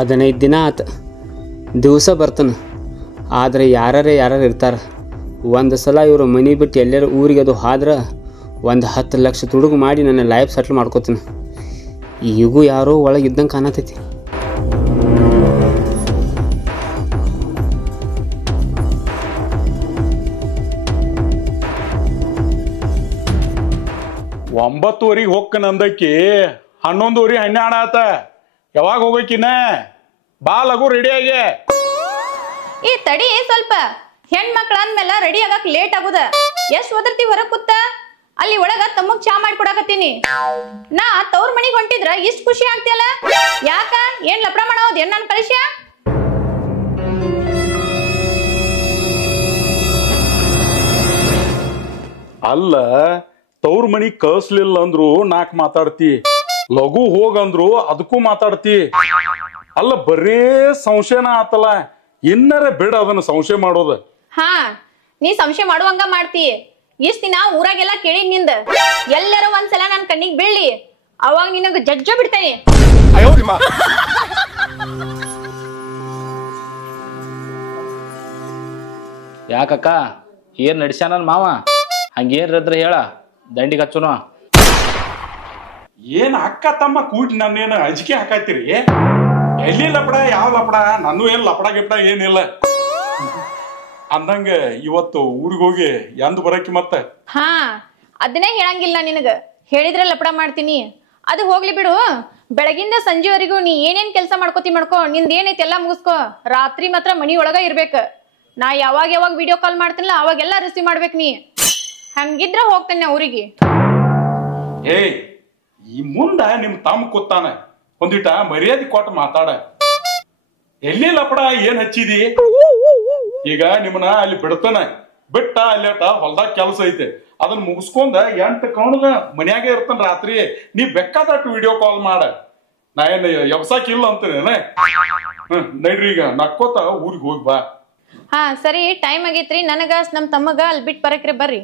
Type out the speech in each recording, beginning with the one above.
15 ದಿನ ಆತ ದಿವಸ ಬರ್ತಾನೆ. ಆದರೆ ಯಾರು ಇರ್ತಾರೆ. ಒಂದು ಸಲ ಇವರು ಮನೆ ಬಿಟ್ಟು ಎಲ್ಲರೂ ಊರಿಗೆ ಅದು ಆದ್ರೆ ಒಂದು 10 ಲಕ್ಷ ತುಡುಗು ಮಾಡಿ ನನ್ನ ಲೈಫ್ ಸೆಟ್ಲ್ ಮಾಡ್ಕೋತೀನಿ. ಈಗೂ ಯಾರೋ ಒಳಗೆ ಇದ್ದಂಗೆ ಕಾಣತೈತಿ. ಒಂಬತ್ತುವರೆಗೆ ಹೋಗ್ಕನಂದಕ್ಕಿ 11:30 12 ಆತ. ಯಾವಾಗ ಹೋಗಕಿನ ಬಾ ಲಗು ರೆಡಿ ಆಗಿ. ಈ ತಡಿ ಸ್ವಲ್ಪ ಹೆಣ್ಮಕ್ಳ ಅಂದ್ಮೇಲೆ ರೆಡಿ ಆಗಕ್ ಲೇಟ್ ಆಗುದ. ಎಷ್ಟ್ ಒದರ್ತಿ ಹೊರಗ್ ಕೂತ ಅಲ್ಲಿ ಒಳಗ ತಮ್ಮಗ್ ಚಾ ಮಾಡ್ಕೊಡಕತ್ತೀನಿ. ನಾ ತವ್ರ ಮನಿಗ್ ಹೊಂಟಿದ್ರ ಇಷ್ಟ ಖುಷಿ ಆಗ್ತಿಯಲ್ಲ ಯಾಕ? ಏನ್ ಲಪ್ಡ ಮಾಡೋದ್ ಏನ್ ನನ್ ಕಳಿಸ್ಯ? ಅಲ್ಲ ತವ್ರ ಮನಿ ಕಳ್ಸ್ಲಿಲ್ಲ ಅಂದ್ರು ನಾಕ್ ಮಾತಾಡ್ತಿ, ಲಘು ಹೋಗಂದ್ರು ಅದಕ್ಕೂ ಮಾತಾಡ್ತಿ. ಅಲ್ಲ ಬರೇ ಸಂಶಯನ ಆತಲ್ಲ, ಇನ್ನರ ಬಿಡ ಅದನ್ನ ಸಂಶಯ ಮಾಡೋದ. ಹಾ, ನೀ ಸಂಶಯ ಮಾಡುವಂಗ ಮಾಡ್ತಿ. ಇಷ್ಟ ದಿನ ಊರಾಗೆಲ್ಲ ಕೇಳಿ ನಿಂದ ಎಲ್ಲರ ಒಂದ್ಸಲ ನನ್ ಕಣ್ಣಿಗೆ ಬೀಳ್ಲಿ, ಅವಾಗ ನಿನಗ ಜಡ್ಜ ಬಿಡ್ತೇನೆ. ಯಾಕಕ್ಕ ಏನ್ ನಡ್ಸ್ಯ ನನ್ ಮಾವ? ಹಂಗೇನ್ರದ್ರ ಹೇಳ, ದಂಡಿಗೆ ಹಚ್ಚುನು. ಏನ್ ಅಕ್ಕ ತಮ್ಮ ಕೂಡಿ ನನ್ನೇನು ಅಂಜಿಕೆ ಹಾಕಾಯ್ತಿರಿ? ಎಲ್ಲಿ ಲಪಡ ಯಾವ ಲಪಡ? ನಾನು ಏನ್ ಲಪಡ ಗಿಪಡ ಏನಿಲ್ಲ ಅಂದಂಗ ಇವತ್ತು ಊರಿಗೆ ಹೋಗಿ ಎಂದ್ ಬರಕಿ ಮತ್ತೆ? ಹಾ, ಅದನ್ನೇ ಹೇಳಂಗಿಲ್ಲ ನಿನಗ. ಹೇಳಿದ್ರೆ ಲಪಡ ಮಾಡ್ತೀನಿ. ಅದು ಹೋಗ್ಲಿ ಬಿಡು. ಬೆಳಗಿಂದ ಸಂಜೆವರೆಗೂ ನೀ ಏನೇನ್ ಕೆಲಸ ಮಾಡ್ಕೋತಿ ಮಾಡ್ಕೋ. ನಿಂದ ಏನೈತಿ ಎಲ್ಲಾ ಮುಗಿಸ್ಕೋ. ರಾತ್ರಿ ಮಾತ್ರ ಮನಿ ಒಳಗ ಇರ್ಬೇಕ. ನಾ ಯಾವಾಗ ವಿಡಿಯೋ ಕಾಲ್ ಮಾಡ್ತೀನಲ್ಲ ಅವಾಗೆಲ್ಲ ರಿಸೀವ್ ಮಾಡ್ಬೇಕು ನೀ. ಹಂಗಿದ್ರ ಹೋಗ್ತೇನೆ ಊರಿಗೆ. ಏಯ್, ಈ ಮುಂದ ನಿಮ್ ತಮ್ಮ ಕೂತಾನ, ಒಂದಿಟ ಮರ್ಯಾದೆ ಕೊಟ್ಟು ಮಾತಾಡ. ಎಲ್ಲಿ ಲಪಡ ಏನ್ ಹಚ್ಚಿದಿ? ಈಗ ನಿಮ್ಮನ ಅಲ್ಲಿ ಬಿಡ್ತಾನ, ಬಿಟ್ಟ ಅಲ್ಲೇಟ ಹೊಲ್ದಾಗ ಕೆಲಸ ಐತೆ, ಅದನ್ನ ಮುಗಿಸ್ಕೊಂಡ 8 ಕೌಣಗ ಮನ್ಯಾಗ ಇರ್ತಾನ ರಾತ್ರಿ. ನೀ ಬೇಕಾದಟ್ಟು ವಿಡಿಯೋ ಕಾಲ್ ಮಾಡ. ನಾ ಏನ್ ಎಬ್ಸಾಕಿಲ್ಲ ಅಂತೇನೆ. ನಡ್ರಿ ಈಗ ನಕ್ಕೋತ ಊರಿಗೆ ಹೋಗಿ ಬಾ. ಹಾ ಸರಿ, ಟೈಮ್ ಆಗೈತ್ರಿ. ನನಗ ನಮ್ ತಮ್ಮಗ ಅಲ್ಲಿ ಬಿಟ್ಟು ಬರಕ್ರೆ ಬರ್ರಿ.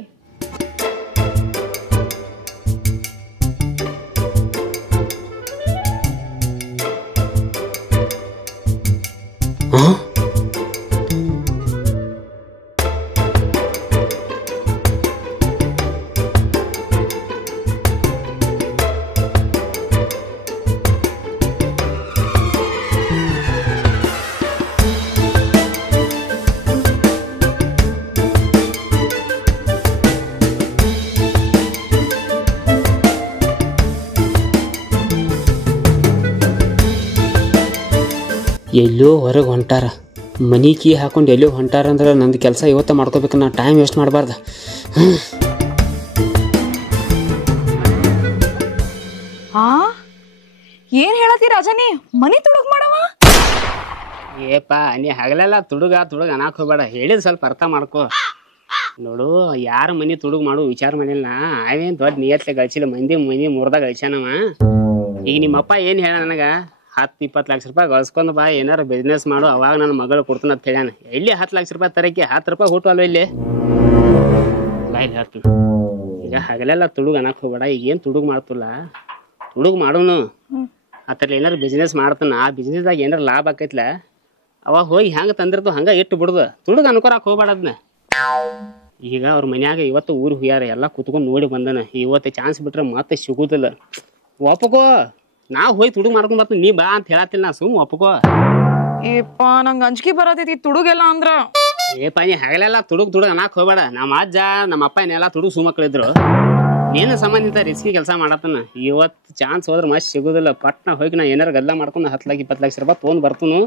ಎಲ್ಲೋ ಹೊರಗೆ ಹೊಂಟಾರ, ಮನೆ ಕೀ ಹಾಕೊಂಡು ಎಲ್ಲೋ ಹೊಂಟಾರ ಅಂದ್ರೆ ನಂದು ಕೆಲಸ ಇವತ್ತು ಮಾಡ್ಕೋಬೇಕು. ನಾ ಟೈಮ್ ವೇಸ್ಟ್ ಮಾಡಬಾರ್ದು. ಏನ್ ಹೇಳತ್ತಿ ರಾಜನಿ? ಮನಿ ತುಡುಗ್ ಮಾಡವ? ಏಪಾ, ನೀ ಹಗಲೆಲ್ಲ ತುಡುಗ ಅನ್ನಾಕ್ ಹೋಗ್ಬೇಡ. ಹೇಳಿದ್ ಸ್ವಲ್ಪ ಅರ್ಥ ಮಾಡ್ಕೋ. ನೋಡು, ಯಾರ ಮನೆ ತುಡುಗ್ ಮಾಡು ವಿಚಾರ ಮಾಡಿಲ್ಲ. ಅವೇನ್ ದೊಡ್ಡ ನಿಯತ್ಲೆ ಗಳಿಸಿಲ್ಲ. ಮಂದಿ ಮನಿ ಮುರ್ದಾಗ ಗಳಿಸ್ಯಾನವ. ಈಗ ನಿಮ್ಮಪ್ಪ ಏನ್ ಹೇಳ ನನಗ, 10-20 ಲಕ್ಷ ರೂಪಾಯಿ ಗಳಿಸ್ಕೊಂಡ್ ಬಾ, ಏನಾರ ಬಿಸ್ನೆಸ್ ಮಾಡು, ಅವಾಗ ನನ್ನ ಮಗಳು ಕೊಡ್ತಾನ ಅಂತ ಹೇಳ್ಯಾನ. ಎಲ್ಲಿ 10 ಲಕ್ಷ ರೂಪಾಯಿ ತರಕ್ಕೆ? 10 ರೂಪಾಯಿ ಹುಟ್ಟು ಅಲ್ವ ಇಲ್ಲಿ. ಹೇಳ್ತೀನಿ, ಈಗ ಹಗಲೆಲ್ಲ ತುಡುಗ್ ಅನ್ನಕ್ ಹೋಗ್ಬೇಡ. ಈಗ ಏನ್ ತುಡುಗ್ ಮಾಡ್ತಿಲ್ಲ, ತುಡುಗ್ ಮಾಡೋನು. ಅದ್ರಲ್ಲಿ ಏನಾರು ಬಿಸ್ನೆಸ್ ಮಾಡ್ತಾನ, ಆ ಬಿಸ್ನೆಸ್ದಾಗ ಏನಾರು ಲಾಭ ಆಕೈತ್ಲ, ಅವಾಗ ಹೋಗಿ ಹೆಂಗೆ ತಂದಿರ್ತು ಹಂಗೆ ಇಟ್ಟು ಬಿಡುದು. ತುಡುಗ್ ಅನ್ಕೊರಕ್ಕೆ ಹೋಗ್ಬೇಡ ಅದನ್ನ. ಈಗ ಅವ್ರ ಮನ್ಯಾಗ ಇವತ್ತು ಊರಿಗೆ ಹೋಗ್ಯಾರ, ಎಲ್ಲ ಕುತ್ಕೊಂಡು ನೋಡಿ ಬಂದನ. ಇವತ್ತು ಚಾನ್ಸ್ ಬಿಟ್ರೆ ಮತ್ತೆ ಸಿಗುದಿಲ್ಲ. ಒಪ್ಪಕೋ, ನಾ ಹೋಗಿ ತುಡುಗ್ ಮಾಡ್ಕೊಂಡ್ ಬರ್ತೀನಿ, ನೀ ಬಾ ಅಂತ ಹೇಳತ್ತಿಲ್ಲ. ನಾ ಸುಮ್ ಒಪ್ಪಕೋ. ಏಪ್ಪ, ನಂಗೆ ಅಂಜಿಕೆ ಬರತೈತಿ ತುಡುಗೆಲ್ಲ ಅಂದ್ರ. ಏಪ, ನೀ ಹಗಲೆಲ್ಲ ತುಡುಗ್ ಅನ್ನಕ್ ಹೋಗ್ಬೇಡ. ನಮ್ಮ ಅಜ್ಜ ನಮ್ಮ ಅಪ್ಪ ಏನೆಲ್ಲ ತುಡುಗ್ ಸುಮಕ್ಳಿದ್ರು. ಏನು ಸಂಬಂಧಿತ ರಿಸ್ಕಿ ಕೆಲಸ ಮಾಡತ್ತನ. ಇವತ್ತು ಚಾನ್ಸ್ ಹೋದ್ರೆ ಮಸ್ತ್ ಸಿಗುದಿಲ್ಲ. ಪಟ್ನ ಹೋಗಿ ನಾ ಏನಾರು ಗದ್ದಲ ಮಾಡ್ಕೊಂಡು 10-20 ಲಕ್ಷ ರೂಪಾಯಿ ತೊಗೊಂಡ್ ಬರ್ತನು.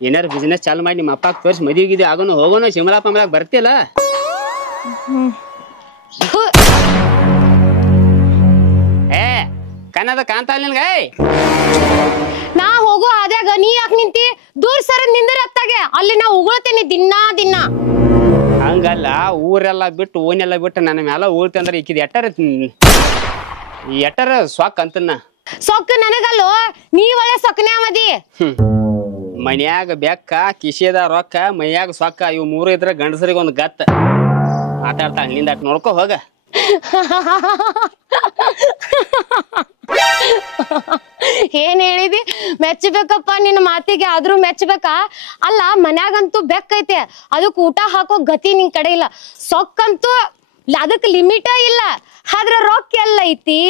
ಏನಾರು ಬಿಸ್ನೆಸ್ ಚಾಲು ಮಾಡಿ ನಿಮ್ಮ ಅಪ್ಪ ತೋರಿಸಿ ಮದುವೆಗಿದ್ದು ಆಗೋನು ಹೋಗೋನು. ಶಿಮಲಾ ಪಮಲಾಗ ಬರ್ತಿಲ್ಲ. ಏ ಕನ್ನದ ಕಾಂತ ನಿನ್ಗ. ನಾ ಹೋಗೋ ಆದ್ಯಾಗ ನೀ ಯಾಕೆ ನಿಂತಿ? ದೂರ ಸರ ನಿಂದ್ರ ಅತ್ತಾಗೆ, ಅಲ್ಲಿ ನಾ ಉಗುಳ್ತೇನೆ ದಿನ. ಹಂಗಲ್ಲ, ಊರೆಲ್ಲ ಬಿಟ್ಟು ಓನೆಲ್ಲ ಬಿಟ್ಟು ನನ್ನ ಮ್ಯಾಲ ಊಳ್ತಿ ಅಂದ್ರೆ ಈಕಿದ್ ಎಟ್ಟರ ಸ್ವಾಕ್ ಅಂತನ್ನ. ಸೊಕ್ಕ ನನಗಲ್ಲೋ, ನೀ ಒಳ್ಳೆ ಸೊಕ್ಕನೆ ಮದಿ. ಮನ್ಯಾಗ ಬೆಕ್ಕ, ಕಿಶೆದ ರೊಕ್ಕ, ಮೈಯಾಗ ಸೊಕ್ಕ, ಇವು 3 ಇದ್ರೆ ಗಂಡಸರಿಗೆ ಒಂದು ಗತ್ತ. ಮಾತಾಡ್ತಾ ನಿಂದ ಅಟ್ ನೋಡ್ಕೊ ಹೋಗ. ಏನ್ ಹೇಳಿದಿ? ಮೆಚ್ಚಬೇಕಪ್ಪ ನಿನ್ನ ಮಾತಿಗೆ, ಆದ್ರೂ ಮೆಚ್ಚಬೇಕಾ? ಅಲ್ಲ ಮನ್ಯಾಗಂತೂ ಬೆಕ್ಕೈತೆ, ಅದಕ್ಕೆ ಊಟ ಹಾಕೋ ಗತಿ ನಿನ್ ಕಡೆ ಇಲ್ಲ. ಸೊಕ್ಕಂತೂ ಅದಕ್ಕೆ ಲಿಮಿಟ ಇಲ್ಲ, ಆದ್ರೆ ರೊಕ್ಕ ಎಲ್ಲ ಐತಿ.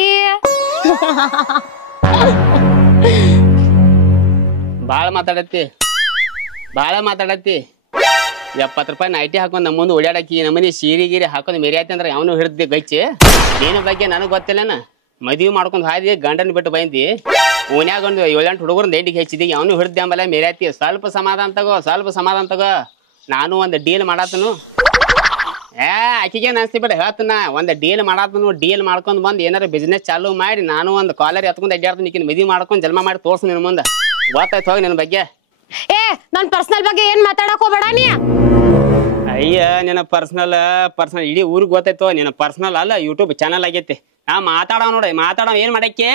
ಬಾಳ ಮಾತಾಡತ್ತಿ 70 ರೂಪಾಯಿ ನೈಟಿ ಹಾಕೊಂಡ್ ನಮ್ಮ ಮುಂದೆ ಓಡಾಡಕಿ ನಮ್ಮನಿ ಸೀರೆ ಗೀರಿ ಹಾಕೊಂಡ್ ಮೇರಿಯಾತಿ ಅಂದ್ರೆ ಯಾವನು ಹಿಡ್ದಿ ಗಚ್ಚಿ. ನಿನ್ನ ಬಗ್ಗೆ ನನಗ್ ಗೊತ್ತಿಲ್ಲನ. ಮದ್ವಿ ಮಾಡ್ಕೊಂಡ್ ಹಾದಿ ಗಂಡನ್ ಬಿಟ್ಟು ಬಂದಿ, ಓನ್ಯಾಗ ಒಂದು 7-8 ಹುಡುಗರನ್ನ ಎಂಡಿಗೆ ಹೆಚ್ಚಿದಿ, ಅವನು ಹಿಡ್ದಿ ಅಂಬಲ್ಲ ಮೇರಿಯಾತಿ. ಸ್ವಲ್ಪ ಸಮಾಧಾನ ತಗೋ. ನಾನು ಒಂದು ಡೀಲ್ ಮಾಡಾತನು. ಆಕಿಗೆ ಅನ್ಸ್ತಿ ಬಿಡ ಹೇಳ್ತನ, ಒಂದು ಡೀಲ್ ಮಾಡಾತನು. ಡೀಲ್ ಮಾಡ್ಕೊಂಡ್ ಬಂದ್ ಏನಾರ ಬಿಸ್ನೆಸ್ ಚಾಲು ಮಾಡಿ ನಾನು ಒಂದು ಕಾಲರ್ ಎತ್ಕೊಂಡ್ ಅಡ್ಡಾಡ್ತೀನಿ. ಈಕಿನ ಮದ್ವಿ ಮಾಡ್ಕೊಂಡ್ ಜನ್ಮ ಮಾಡಿ ತೋರ್ಸು ನಿನ್ ಮುಂದೆ. ಗೊತ್ತಾಯ್ತು ಹೋಗಿ ನಿನ್ ಬಗ್ಗೆ. ನನ್ ಪರ್ಸನಲ್ ಬಗ್ಗೆ ಏನ್ ಮಾತಾಡಕ್ ಹೋಗ್ಬೇಡ ನೀ. ಅಯ್ಯ ನಿನ್ನ ಪರ್ಸನಲ್ ಇಡೀ ಊರಿಗೆ ಗೊತ್ತಾಯ್ತು. ನಿನ್ನ ಪರ್ಸನಲ್ ಅಲ್ಲ, ಯೂಟ್ಯೂಬ್ ಚಾನಲ್ ಆಗೈತಿ. ನಾ ಮಾತಾಡೋ ಏನ್ ಮಾಡಕ್ಕೆ.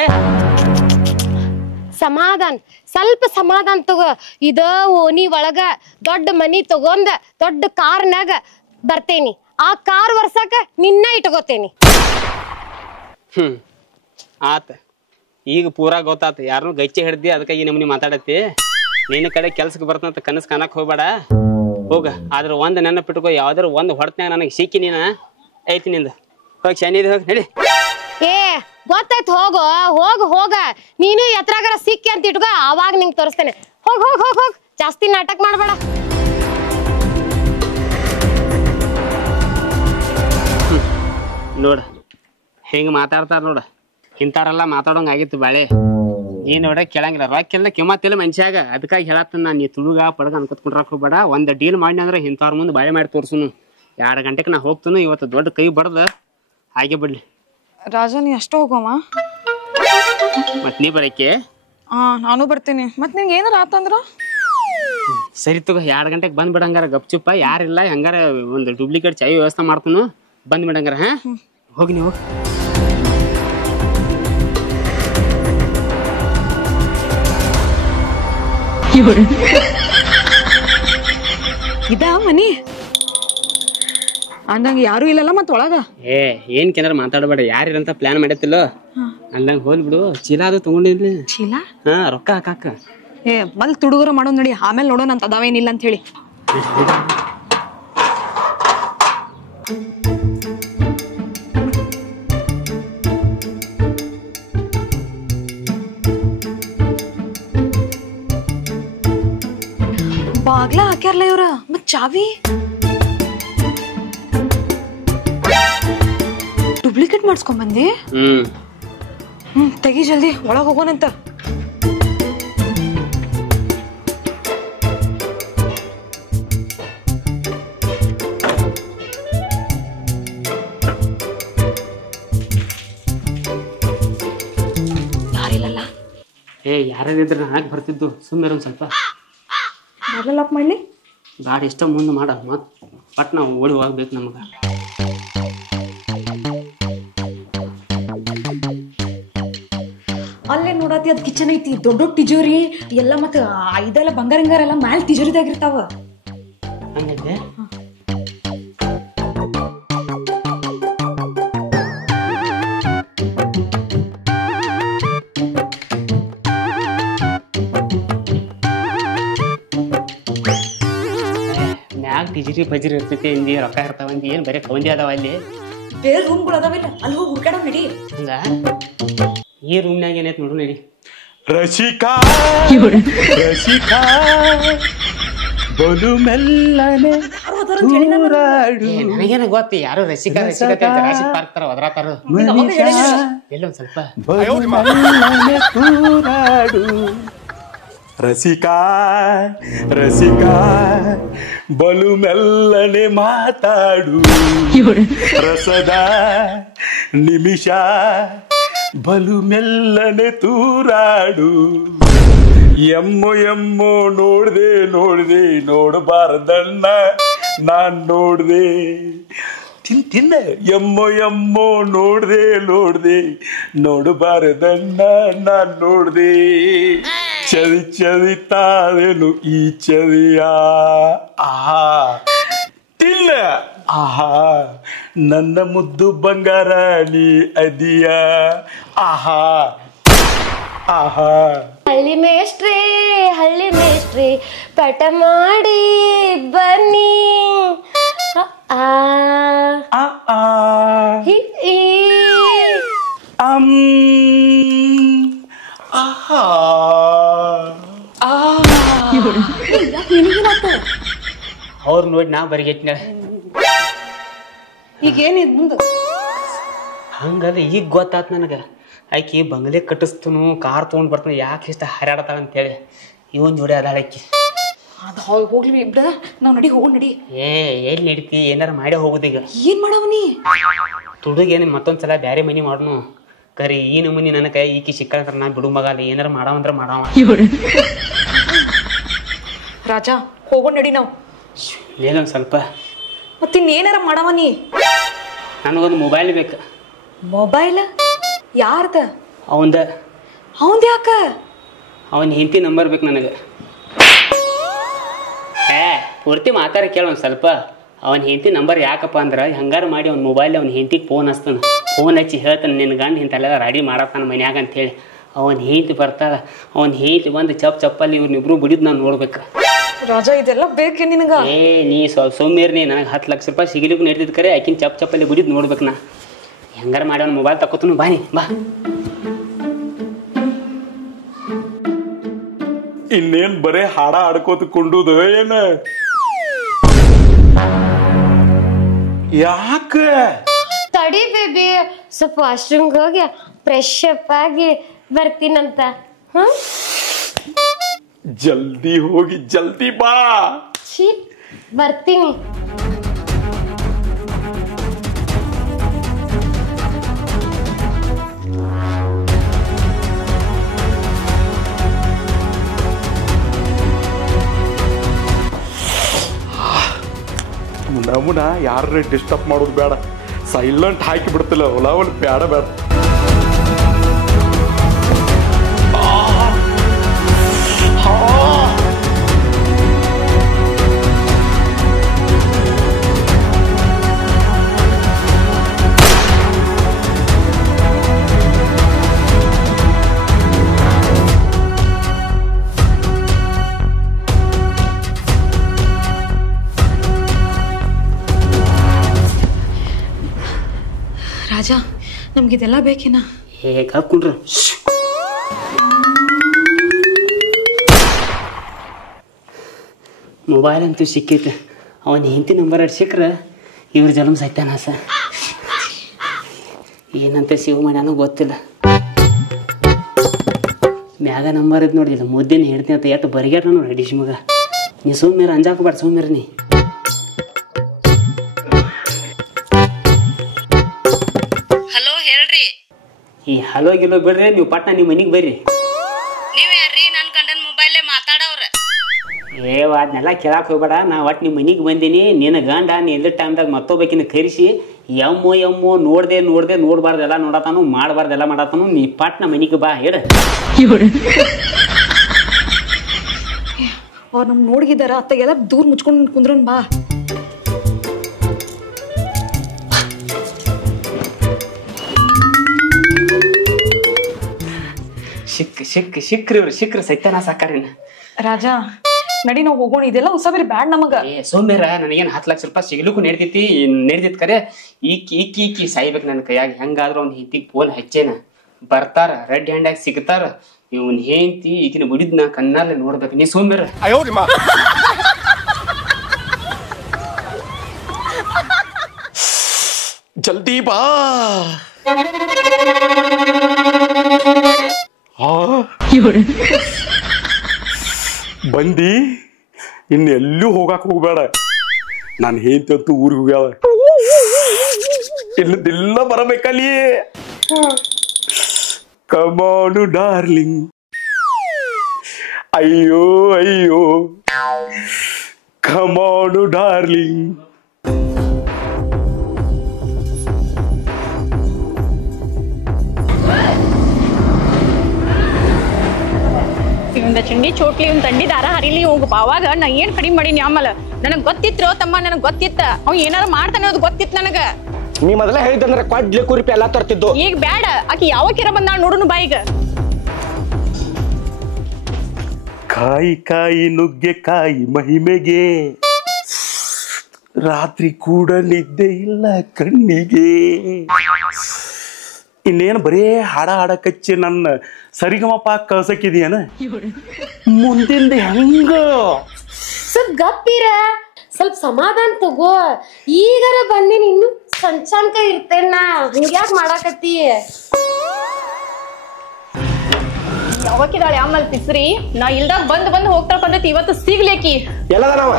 ಸ್ವಲ್ಪ ಸಮಾಧಾನ ತಗೋ. ಇದ ಓಣಿ ಒಳಗ ದೊಡ್ಡ ಮನಿ ತಗೊಂಡ ದೊಡ್ಡ ಕಾರ್ನಾಗ ಬರ್ತೇನಿ. ಆ ಕಾರ್ ವರ್ಸಕ ನಿನ್ನ ಇಟ್ಕೋತೇನಿ. ಆತ ಈಗ ಪೂರಾ ಗೊತ್ತಾತ. ಯಾರನ್ನು ಗಚ್ಚಿ ಹಿಡ್ದಿ, ಅದಕ್ಕಾಗಿ ನಮ್ಮನಿ ಮಾತಾಡತ್ತಿ. ನಿನ್ನ ಕಡೆ ಕೆಲ್ಸಕ್ಕೆ ಬರ್ತಂತ ಕನಸು ಕಾಣಕ್ ಹೋಗ್ಬೇಡ. ಹೋಗ, ಆದ್ರೆ ಒಂದ್ ನೆನಪಿಟ್ಕೋ, ಯಾವ್ದಾರು ಒಂದ್ ಹೊಡ್ತನಾಗ ನನಗೆ ಸಿಕ್ಕಿ ನೀನ ಐತಿ ನಿಂದ. ಹೋಗಿ ಶನಿದ್ ಹೋಗಿ ನಡಿ. ಗೊತ್ತಾಯ್ತು, ಹೋಗ. ನೀನು ಎತ್ತರಾಗರ ಸಿಕ್ಕಿ ಅಂತ ಇಟ್ಕೋ, ಅವಾಗ ನಿಂಗೆ ತೋರಿಸ್ತೇನೆ. ಹೋಗ್. ಜಾಸ್ತಿ ನಾಟಕ ಮಾಡ್ಬೇಡ. ನೋಡ ಹೆಂಗ್ ಮಾತಾಡ್ತಾರ ನೋಡ. ಇಂತಾರೆಲ್ಲ ಮಾತಾಡೋಂಗ ಆಗಿತ್ತು ಬಾಳೆ. ನೀ ನೋಡ ಕೇಳಂಗಿಲ್ಲ, ರೊಕ್ಕೆಲ್ಲ ಕಿಮ್ಮತ್ತಿಲ್ಲ ಮನುಷ್ಯಾಗ. ಅದಕ್ಕಾಗಿ ಹೇಳತ್ತ ನೀ ತುಳುಗ ಪಡಗ ಅನ್ಕೊತ್ಕೊಂಡ್ರಾಕ್ ಹೋಗ್ಬೇಡ. ಒಂದು ಡೀಲ್ ಮಾಡಿ ಅಂದ್ರೆ ಇಂಥವ್ರ ಮುಂದೆ ಬಾಳೆ ಮಾಡಿ ತೋರ್ಸುನು. 2 ಗಂಟೆಗೆ ನಾ ಹೋಗ್ತಾನು. ಇವತ್ತು ದೊಡ್ಡ ಕೈ ಬಡ್ದ ಹಾಗೆ ಬಿಡ್ಲಿ. ರಾಜ ನೀ ಅಷ್ಟು ಹೋಗೋಮ, ಮತ್ ನೀ ಬರಕ್ಕೆ? ನಾನು ಬರ್ತೀನಿ. ಮತ್ ನಿಂಗೆ ಏನಾರ ಆತಂದ್ರ ಸರಿ ತಗೋ, 2 ಗಂಟೆಗೆ ಬಂದ್ಬಿಡ. ಹಂಗಾರ ಗಪ್ಚುಪ್ಪ ಯಾರಿಲ್ಲ, ಹಂಗಾರ ಒಂದು ಡೂಪ್ಲಿಕೇಟ್ ಚಾಯ್ ವ್ಯವಸ್ಥೆ ಮಾಡ್ತಾನು. ಬಂದ್ಬಿಡಂಗಾರ. ಹೋಗಿ ನೀವು. ಇದ ಮನಿ ಅಂದಂಗ ಯಾರು ಇಲ್ಲಲ್ಲ ಮತ್ ಒಳಗ. ಏನ್ ಕೆನಾರ ಮಾತಾಡಬೇಡ. ಯಾರಿರಂತ ಪ್ಲಾನ್ ಮಾಡತ್ತಿಲ್ಲ ಅಂದಂಗ ಹೋಲ್ಬಿಡು. ಚೀಲ ಅದು ತಗೊಂಡಿದ್ಲಿ. ಚೀಲ ರೊಕ್ಕ ಹಾಕಾಕ. ಮಲ್ ತುಡುಗರ ಮಾಡೋದ್ ನೋಡಿ, ಆಮೇಲೆ ನೋಡೋಣ ಅಂತ ಅದಾವೇನಿಲ್ಲ ಅಂತ ಹೇಳಿ. ಬಾಗ್ಲ ಹಾಕ್ಯಾರಲ್ಲ ಇವ್ರ, ಮತ್ ಚಾವಿ ಡೂಪ್ಲಿಕೇಟ್ ಮಾಡಿಸ್ಕೊಂಡ್ ಬಂದಿ. ತೆಗಿ ಜಲ್ದಿ, ಒಳಗ್ ಹೋಗೋಣಂತ. ಯಾರಿಲ್ಲಲ್ಲ. ಯಾರಿದ್ರೆ ಹಾಕಿ ಬರ್ತಿದ್ದು. ಸುಮ್ಮನೆ ಒಂದ್ ಸ್ವಲ್ಪ ಲಾಕ್ ಮಾಡ್ಲಿ. ಗಾಡಿ ಎಷ್ಟ ಮುಂದೆ ಮಾಡ, ಮತ್ ಪಟ್ ನಾವು ಓಡಿ ಹೋಗ್ಬೇಕು. ನಮಗ ಅಲ್ಲೇ ನೋಡತಿ, ಅದ್ ಕಿಚನ್ ಐತಿ, ದೊಡ್ಡ ತಿಜೋರಿ ಎಲ್ಲ, ಮತ್ತ ಇದೆಲ್ಲ ಬಂಗಾರ ಹಿಂಗಾರ ಎಲ್ಲ ಮ್ಯಾಲ ತಿಜೋರಿದಾಗಿರ್ತಾವ. ಹಂಗೈತೆ. ಮ್ಯಾಗ ಟಿಜಿರಿ ಬಜಿರಿ ಇರ್ತೈತಿ, ಹಿಂದಿ ರೊಕ್ಕ ಇರ್ತಾವಂದಿ. ಏನ್ ಬರೀ ಕವಂದಿ ಅದಾವ ಅಲ್ಲಿ. ಬೇರೆ ರೂಮ್ಗಳು ಅದಾವಿಲ್ಲ, ಅಲ್ಲಿ ಹೋಗಿ ಹುಡ್ಕಾಡ ನಡಿ. ಹಂಗ ಈ ರೂಮ್ನಾಗ ಏನೈತಿ ನೋಡು ನಡಿ. ರಸಿಕಾ ಬಲು ಮೆಲ್ಲನೆ ನನಗೇನ ಗೊತ್ತಿ, ಯಾರು ರಸಿಕಾ ಜರಾಸಿಕ್ ಪಾರ್ಕ್ ತರ ಒದರಾತಾರ. ಎಲ್ಲೊಂದ್ ಸ್ವಲ್ಪ ರಸಿಕಾ ಬಲು ಮೆಲ್ಲನೆ ಮಾತಾಡು. ರಸದ ನಿಮಿಷ ಬಲು ಮೆಲ್ಲನೆ ತೂರಾಡು. ಎಮ್ಮೋ ನೋಡ್ದೆ ನೋಡಬಾರದಣ್ಣ ನಾನ್ ನೋಡ್ದೆ. ತಿನ್ನ ಎಮ್ಮೋ ನೋಡ್ದೆ ನೋಡಬಾರದಣ್ಣ ನಾನ್ ನೋಡ್ದೆ. ಚದಿತಾದೇನು ಈ ಚದಿಯ. ಆಹಾ ತಿನ್ನ. ಆಹಾ ನನ್ನ ಮುದ್ದು ಬಂಗಾರ ನೀ ಅದಿಯ. ಆಹಾ ಆಹಾ ಹಳ್ಳಿ ಮೇಷ್ಟ್ರಿ ಪಟ ಮಾಡಿ ಬನ್ನಿ ಆ ಆ ಆ ಹಿ ಈ. ಆಹಾ ಆ ಅವ್ರು ನೋಡಿ ನಾ ಬರಿಗೆಟ್ನ ಈಗ ಏನಿದ್ ಮುಂದೆ ಹಂಗದ ಈಗ ಗೊತ್ತಾತ್ ನನಗೆ ಆಕಿ ಬಂಗ್ಲೆ ಕಟ್ಟಿಸ್ತನು ಕಾರ್ ತೊಗೊಂಡು ಬರ್ತಾನೆ ಯಾಕೆ ಇಷ್ಟ ಹರ್ಯಾಡತಾಳ ಅಂತೇಳಿ ಇವನ್ ಜೋಡಿ ಅದಾಳ ಆಕಿ ಅದು ಹೋಗ್ಲಿ ಇಬ್ರ ನಾವ್ ನಡಿ ಹೋಗೋಣ ನಡಿ. ಎಲ್ಲಿ ನಡೀತಿ ಏನಾರ ಮಾಡೇ ಹೋಗುದೀಗ ಏನ್ ಮಾಡವನಿ ತುಡುಗೇನು ಮತ್ತೊಂದ್ಸಲ ಬ್ಯಾರೆ ಮನಿ ಮಾಡ್ನು ಕರಿ ಈ ನಮೂನಿ ನನ್ನ ಕೈ ಈಕಿ ಸಿಕ್ಕಂದ್ರ ನಾ ಬಿಡು ಮಗ ಅಲ್ಲಿ ಏನಾರ ಮಾಡವಂದ್ರ ಮಾಡವ ರಾಜ ಹೋಗೋಣ ನಡಿ ನಾವ್. ಏನೊಂದು ಸ್ವಲ್ಪ ಮತ್ತಿನ್ನೇನಾರ ಮಾಡವನಿ. ನನಗೊಂದು ಮೊಬೈಲ್ ಬೇಕು. ಮೊಬೈಲ್ ಯಾರ್ದ? ಅವಂದ ಯಾಕ? ಅವನ ಹೆಂಡತಿ ನಂಬರ್ ಬೇಕು ನನಗೆ. ಪೂರ್ತಿ ಮಾತಾಡ ಕೇಳ ಒಂದು ಸ್ವಲ್ಪ. ಅವನ ಹೆಂಡತಿ ನಂಬರ್ ಯಾಕಪ್ಪ ಅಂದ್ರೆ ಹಂಗಾರ ಮಾಡಿ ಅವ್ನ ಮೊಬೈಲ್ ಅವ್ನ ಹೆಂಡತಿಗೆ ಫೋನ್ ಹಚ್ತಾನೆ. ಫೋನ್ ಹಚ್ಚಿ ಹೇಳ್ತಾನೆ ನಿನ್ನ ಗಂಡ ಇಂಥೆಲ್ಲ ರೆಡಿ ಮಾಡತ್ತಾನ ಮನ್ಯಾಗ ಅಂತೇಳಿ. ಅವನ ಹೆಂಡತಿ ಬರ್ತಾಳ. ಅವನ ಹೆಂಡತಿ ಬಂದು ಚಪ್ಪಲ್ಲಿ ಇವ್ರನ್ನಿಬ್ರು ಬಿಡಿದ್ ನಾನು ನೋಡ್ಬೇಕು. ರಾಜ ಇದೆಲ್ಲ ಬೇಕೆ ನಿನಗ? ನೀ ಸೌಮ್ಯರ್ನಿ ನನಗೆ 10 ಲಕ್ಷ ರೂಪಾಯಿ ಸಿಗಲಿಕ್ಕೂ ನಡೀತಿದ್ ಕರೆ ಆಕಿನ ಚಪ್ಪಲ್ಲಿ ಬಿಡಿದ್ ನೋಡ್ಬೇಕು. ನಾ ಹೆಂಗಾರ ಮಾಡಿ ಅವ್ನ ಮೊಬೈಲ್ ತಕೋತನು ಬಾನಿ ಬಾ. ಇನ್ನೇನ್ ಬರೇ ಹಾಡ ಆಡ್ಕೋತ ಕೊಂಡುದ ಏನ? ಯಾಕ ತಡಿ ಬೇಬಿ, ಸ್ವಲ್ಪ ವಾಶ್ರೂಮ್ಗೆ ಹೋಗಿ ಫ್ರೆಶ್ ಅಪ್ ಆಗಿ ಬರ್ತೀನಂತ. ಜಲ್ದಿ ಹೋಗಿ ಜಲ್ದಿ ಬಾ. ಬರ್ತೀನಿ. ನಮ್ಮನ ಯಾರ ಡಿಸ್ಟರ್ಬ್ ಮಾಡೋದು ಬೇಡ. ಸೈಲೆಂಟ್ ಹಾಕಿ ಬಿಡ್ತಿಲ್ಲ ಹೊಲ ಬೇಡ ಬೇಡ. ರಾಜ ನಮ್ಗಿದೆಲ್ಲ ಬೇಕೇನ? ಹಾಕೊಂಡ್ರು ಮೊಬೈಲ್ ಅಂತೂ ಸಿಕ್ಕೈತೆ. ಅವನ ಹೆಂಡತಿ ನಂಬರ್ ಸಿಕ್ಕ್ರೆ ಇವ್ರ ಜನ್ಮ ಸಾಯ್ತಾನ ಸ. ಏನಂತ ಸೇವ್ ಮಾಡ್ಯಾನೋ ಗೊತ್ತಿಲ್ಲ. ಮ್ಯಾಗ ನಂಬರ್ ಇದ್ ನೋಡಿಲ್ಲ ಮುದ್ದೇನೆ ಹೇಳ್ತೀನಿ ಅಂತ ಎಷ್ಟು ಬರಿಗ್ಯಾರ ನೋಡಿ ಡಿಶ್ ಮಗ. ನೀ ಸೋಮ್ಯಾರ ಅಂಜಾಕಬೇಡ ಸೋಮ್ಯಾರ ನೀ. ಹಲೋ ಹೇಳ್ರಿ. ಈ ಹಲೋ ಗಿಲೋ ಬಿಡ್ರಿ, ನೀವು ಪಟ್ನ ನಿಮ್ಮ ಮನಿಗೆ ಬರ್ರಿ. ನೀವ್ ಯಾರ್ರಿ? ನನ್ ಗಂಡನ್ ಮೊಬೈಲ್ ಮಾತಾಡವ್ರ. ಅದನ್ನೆಲ್ಲ ಕೇಳಾಕ್ ಹೋಗ್ಬೇಡ. ನಾ ಒಟ್ಟು ನಿಮ್ಮ ಮನಿಗೆ ಬಂದೀನಿ. ನಿನ್ನ ಗಂಡ ನೀ ಎಲ್ಲ ಟೈಮ್ದಾಗ ಮತ್ತೊಬ್ಬಕಿನ ಕರೆಸಿ ಎಮ್ಮೋ ನೋಡ್ದೆ ನೋಡ್ಬಾರ್ದೆಲ್ಲ ನೋಡತಾನು, ಮಾಡಬಾರ್ದೆಲ್ಲ ಮಾಡತಾನು. ನೀ ಪಟ್ನ ಮನಿಗೆ ಬಾ ಹೇಳ. ಅವ್ರು ನಮ್ ನೋಡ್ಗಿದಾರ ಅತ್ತಗೆಲ್ಲ ದೂರ ಮುಚ್ಕೊಂಡ್ ಕುಂದ್ರನ್ ಬಾ. ಸಿಕ್ಕ್ರಿ ಇವ್ರು ಸಿಕ್ಕ್ರಿ ಸೈತಾನ ಸಾಕಾರಿನ. ರಾಜ ನಡಿ ನಾವ್ ಹೋಗೋಣ. ಇದೆಲ್ಲ ಉಸಾಬೇರಿ ಬ್ಯಾಡ್ ನಮಗ. ಸೋಮ್ಯಾರ ನನಗೇನು 10 ಲಕ್ಷ ರೂಪಾಯಿ ಸಿಗ್ಲಿಕ್ಕೂ ನಡೀತೈತಿ ಕರೆ. ಈಕಿ ಸಾಯ್ಬೇಕು ನನ್ನ ಕೈಯಾಗ. ಹೆಂಗಾದ್ರೂ ಅವ್ನ ಹೆಂಡತಿಗೆ ಫೋನ್ ಹಚ್ಚೇನ ಬರ್ತಾರ, ರೆಡ್ ಹ್ಯಾಂಡಾಗಿ ಸಿಗ್ತಾರ. ಇವನ್ ಹೆಂಡತಿ ಈಗಿನ ಬಿಡಿದ್ ನಾ ಕಣ್ಣಾಲೆ ನೋಡ್ಬೇಕು. ನೀ ಸೋಮ್ಯಾರ ಜಲ್ದಿ ಬಾ. ಬಂದಿ ಇನ್ನೆಲ್ಲೂ ಹೋಗಾಕ ಹೋಗ್ಬೇಡ. ನಾನು ಹೇಂತಂತೂ ಊರಿಗೆ ಹೋಗ್ಯಾಳ. ಇಲ್ಲದಿಲ್ಲ ಬರಬೇಕಲ್ಲಿ. ಕಮಾನು ಡಾರ್ಲಿಂಗ್. ಅಯ್ಯೋ ಅಯ್ಯೋ ಕಮಾನು ಡಾರ್ಲಿಂಗ್. ಇವಂದ ಚಂಡಿ ಚೋಟ್ಲಿ ಇವ್ನ ತಂಡಿ ದಾರ ಹರಿಲಿ ಹೋಗಪ್ಪ. ಅವಾಗ ನಾ ಏನ್ ಕಡಿಮೆ ಮಾಡೀನಿ ಆಮೇಲೆ ನನಗ್ ಗೊತ್ತಿತ್ರೋ ತಮ್ಮ, ನನಗ್ ಗೊತ್ತಿತ್ತ ಅವ್ ಏನಾರ ಮಾಡ್ತಾನೆ ಅದು ಗೊತ್ತಿತ್ತು ನನಗ. ನೀ ಮೊದಲ ಹೇಳಿದಂದ್ರೆ ಕೊಡ್ಲಿ ಕುರಿಪಿ ಎಲ್ಲಾ ತರ್ತಿದ್ದು. ಈಗ ಬ್ಯಾಡ. ಆಕಿ ಯಾವಕ್ಕಿರ ಬಂದಾಳ ನೋಡುನು ಬಾಯಿಗ. ಕಾಯಿ ಕಾಯಿ ನುಗ್ಗೆಕಾಯಿ ಮಹಿಮೆಗೆ ರಾತ್ರಿ ಕೂಡ ನಿದ್ದೆ ಇಲ್ಲ ಕಣ್ಣಿಗೆ. ಇನ್ನೇನು ಬರೇ ಹಾಡಕಚ್ಚಿ ನನ್ನ ಸರಿಗಮಪ ಕಳ್ಸಕ್ಕಿದೀಯನ? ಮುಂದಿಂದ ಹೆಂಗ ಸ್ವಲ್ಪ ಗಪ್ಪಿರ, ಸ್ವಲ್ಪ ಸಮಾಧಾನ ತಗೋ. ಈಗರ ಬಂದಿನಿ, ಇನ್ನು ಸಂಚಾನ್ಕ ಇರ್ತೇನ, ಹಿಂಗ್ಯಾಕ್ ಮಾಡಾಕತ್ತಿ? ಯಾವಕ್ಕಿದಾಳೆ ಆಮೇಲೆ ಪಿಸ್ರಿ? ನಾ ಇಲ್ದಾಗ ಬಂದ್ ಹೋಗ್ತಾಳ ಬಂದೈತಿ. ಇವತ್ತು ಸಿಗ್ಲೇಕಿ ಎಲ್ಲದನವ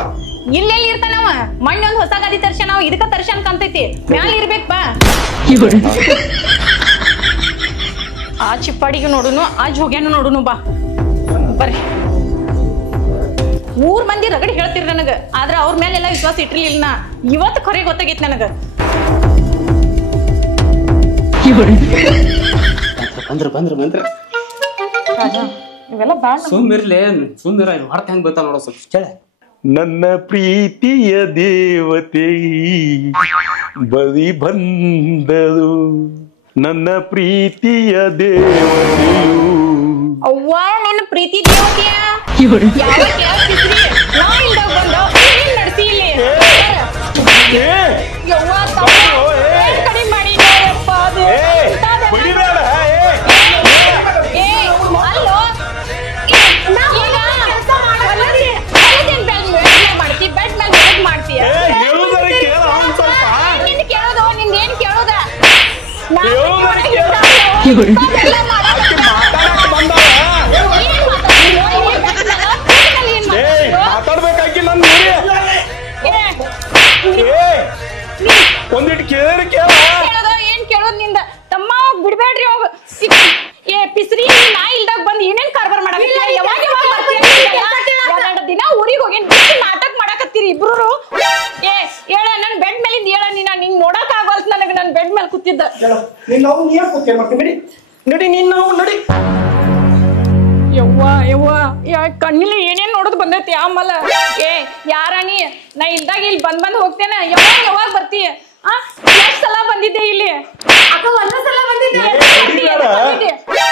ಇಲ್ಲೆಲ್ಲಿ ಇರ್ತಾನವ? ಮಣ್ಣಿ ಒಂದ್ ಹೊಸ ಗಾದಿ ತರ್ಶ, ನಾವ್ ಇದಕ್ಕ ತರ್ಶನ್ ಕಾಣ್ತೈತಿ. ಮ್ಯಾಲ ಇರ್ಬೇಕ್ ಬಾ. ಆ ಚಿಪ್ಪಾಡಿಗೆ ನೋಡುನು, ಆ ಜೋಗ್ಯಾನು ನೋಡುನು, ಬಾ ಬರ್ರಿ. 3 ಮಂದಿ ರಗಡಿ ಹೇಳ್ತಿರ್ ನನಗ, ಆದ್ರ ಅವ್ರ ಮೇಲೆಲ್ಲ ವಿಶ್ವಾಸ ಇಟ್ಟಿರ್ಲಿಲ್ಲ ನಾ. ಇವತ್ತು ಖರೆ ಗೊತ್ತಾಗೈತಿ ನನಗ. ಬಂದ್ರ ಇವೆಲ್ಲ ಬ್ಯಾಡ. ಸುಮ್ಮಿರ್ಲಿ, ಸುಮ್ಮಿರ ಹೊರತ ಹೆಂಗ್ ಬೀಳ್ತಾವ ನೋಡೋ ಸ್ವಲ್ಪ ಕೇಳ. ನನ್ನ ಪ್ರೀತಿಯ ದೇವತೆ ಬದಿ ಬಂದದು, ನನ್ನ ಪ್ರೀತಿಯ ದೇವತೆಯು. ಅವ್ವ ನಿನ್ನ ಪ್ರೀತಿ ದೇವತೆಯ ಯಾವ ಕೇಳ್ತಿದ್ರಿ? ನಾ ಇಲ್ದಾಗ ಬಂದ ನಡೆಸಿ ಇಲ್ಲಿ. ಯವ್ವ ಕಡಿಮೆ ಮಾಡಿ ನೋಡಪ್ಪ. ಅದು ಅಲ್ಲೋ ಮಾಡ್ತಿ ಬೆಡ್ ಮೇಲೆ ಮಾಡ್ತೀಯ. ನಿನ್ ಕೇಳೋದು ನಿಂದೇನ್ ಕೇಳೋದ? ಒಂದಿಟ್ಟು ಕೇಳಿ ಕೇಳೋದು ಏನ್ ಕೇಳೋದ್ ನಿಂದ? ತಮ್ಮ ಬಿಡ್ಬೇಡ್ರಿ ಹೋಗ. ಏ ಪಿಸ್ರಿ, ನಾ ಇಲ್ದಾಗ ಬಂದ್ ಏನೇನ್ ಕಾರ್ಬಾರ್ ಮಾಡಕತ್ತೀರ? ಯಾವಾಗ ದಿನ ಊರಿಗೆ ಹೋಗಿ ನಾಟಕ ಮಾಡಕತ್ತೀರಿ ಇಬ್ರು. ಏ ಹೇಳ, ನನ್ ಬೆಡ್ ಮೇಲಿಂದ ಹೇಳ. ನಿಂಗ್ ನೋಡಕ್ ಆಗಲ್ತ ನನಗ. ನನ್ ಬೆಡ್ ಮೇಲೆ ಕೂತಿದ್ದ ನಡಿ, ನೀನ್ ನಡಿ. ಯವ್ವ ಕಣ್ಣಿಲಿ ಏನೇನ್ ನೋಡೋದು ಬಂದೈತಿ ಆಮಲ್ಲ. ಏ ಯಾರಾಣಿ? ನಾ ಇಲ್ದಾಗ ಇಲ್ಲಿ ಬಂದ್ ಹೋಗ್ತೇನೆ. ಯಾವಾಗ ಬರ್ತೀಯ? ಎಷ್ಟ್ ಸಲ ಬಂದಿದ್ದೆ ಇಲ್ಲಿ? ಅಕ್ಕ ಒಂದ ಸಲ ಬಂದಿದ್ದೆ.